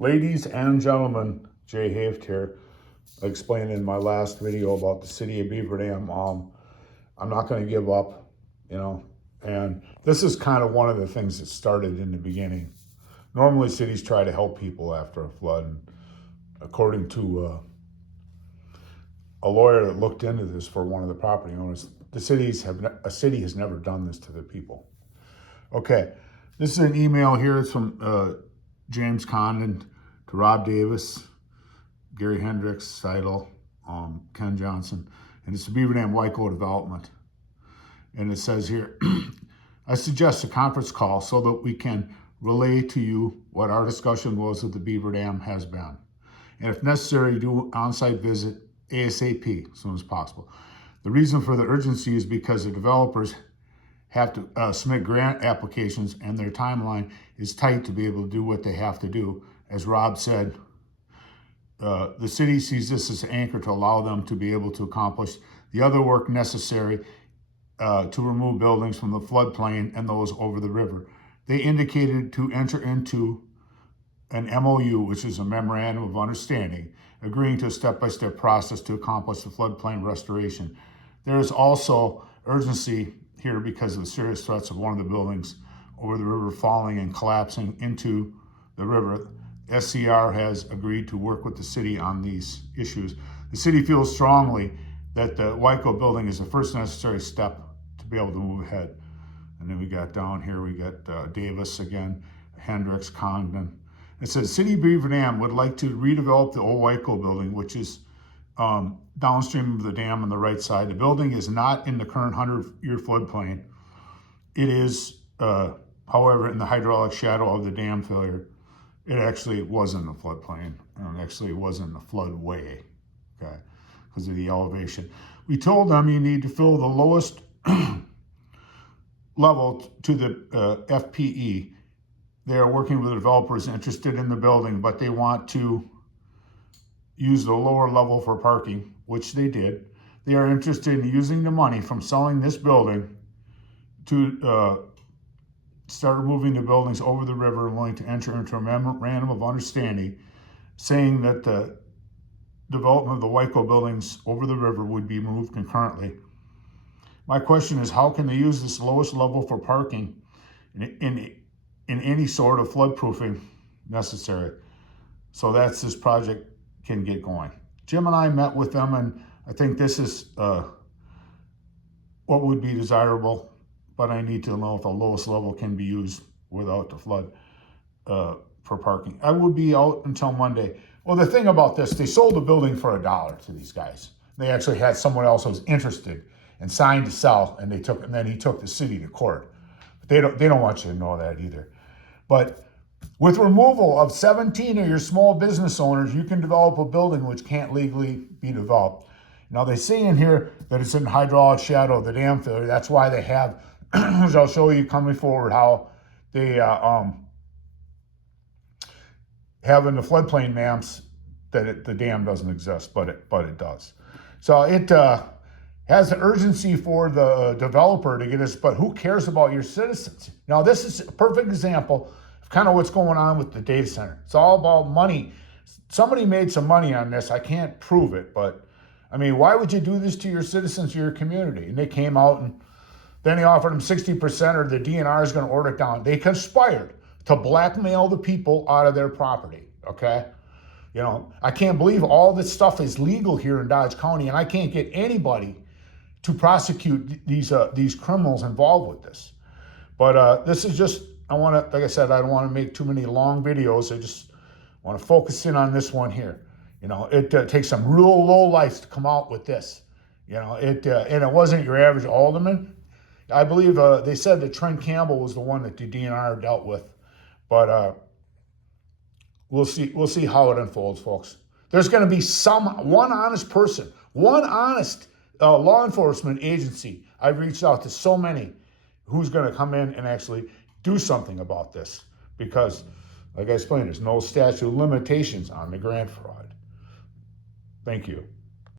Ladies and gentlemen, Jay Haft here. I explained in my last video about the city of Beaver Dam. I'm not going to give up, and this is kind of one of the things that started in the beginning. Normally, cities try to help people after a flood. And according to a lawyer that looked into this for one of the property owners, a city has never done this to the people. Okay, this is an email here. It's from James Condon to Rob Davis, Gary Hendricks, Seidel, Ken Johnson, and it's the Beaver Dam Wi development. And it says here, I suggest a conference call so that we can relay to you what our discussion was with the Beaver Dam has been. And if necessary, do on-site visit ASAP as soon as possible. The reason for the urgency is because the developers have to submit grant applications and their timeline is tight to be able to do what they have to do. As Rob said, the city sees this as an anchor to allow them to be able to accomplish the other work necessary to remove buildings from the floodplain and those over the river. They indicated to enter into an MOU, which is a memorandum of understanding, agreeing to a step-by-step process to accomplish the floodplain restoration. There is also urgency here because of the serious threats of one of the buildings over the river falling and collapsing into the river. SCR has agreed to work with the city on these issues. The city feels strongly that the WICO building is the first necessary step to be able to move ahead. And then we got down here, we got Davis again, Hendricks, Condon. It says, City of Beaver Dam would like to redevelop the old WICO building, which is downstream of the dam on the right side. The building is not in the current 100-year floodplain. It is, however, in the hydraulic shadow of the dam failure. It actually was in the floodplain, and actually it was in the floodway, okay, because of the elevation. We told them you need to fill the lowest level to the FPE. They are working with developers interested in the building, but they want to use the lower level for parking, which they did. They are interested in using the money from selling this building to start moving the buildings over the river and willing to enter into a memorandum of understanding saying that the development of the WICO buildings over the river would be moved concurrently. My question is, how can they use this lowest level for parking in any sort of floodproofing necessary? So that's this project can get going. Jim and I met with them, and I think this is what would be desirable, but I need to know if the lowest level can be used without the flood for parking. I will be out until Monday. Well, the thing about this, they sold the building for $1 to these guys. They actually had someone else who was interested and signed to sell, and then he took the city to court. But they don't want you to know that either. But with removal of 17 of your small business owners, you can develop a building which can't legally be developed. Now they say in here that it's in hydraulic shadow of the dam failure. That's why they have, as I'll show you coming forward, how they have in the floodplain maps that the dam doesn't exist, but it does. So it has the urgency for the developer to get us, but who cares about your citizens? Now this is a perfect example of kind of what's going on with the data center. It's all about money. Somebody made some money on this. I can't prove it, but I mean, why would you do this to your citizens, your community? And they came out and then they offered them 60% or the DNR is going to order it down. They conspired to blackmail the people out of their property, okay? I can't believe all this stuff is legal here in Dodge County, and I can't get anybody to prosecute these criminals involved with this. But this is just, like I said, I don't want to make too many long videos. I just want to focus in on this one here. It takes some real low lights to come out with this. And it wasn't your average alderman. I believe they said that Trent Campbell was the one that the DNR dealt with. But we'll see how it unfolds, folks. There's going to be one honest person, one honest law enforcement agency. I've reached out to so many who's going to come in and actually do something about this because, like I explained, there's no statute of limitations on the grant fraud. Thank you.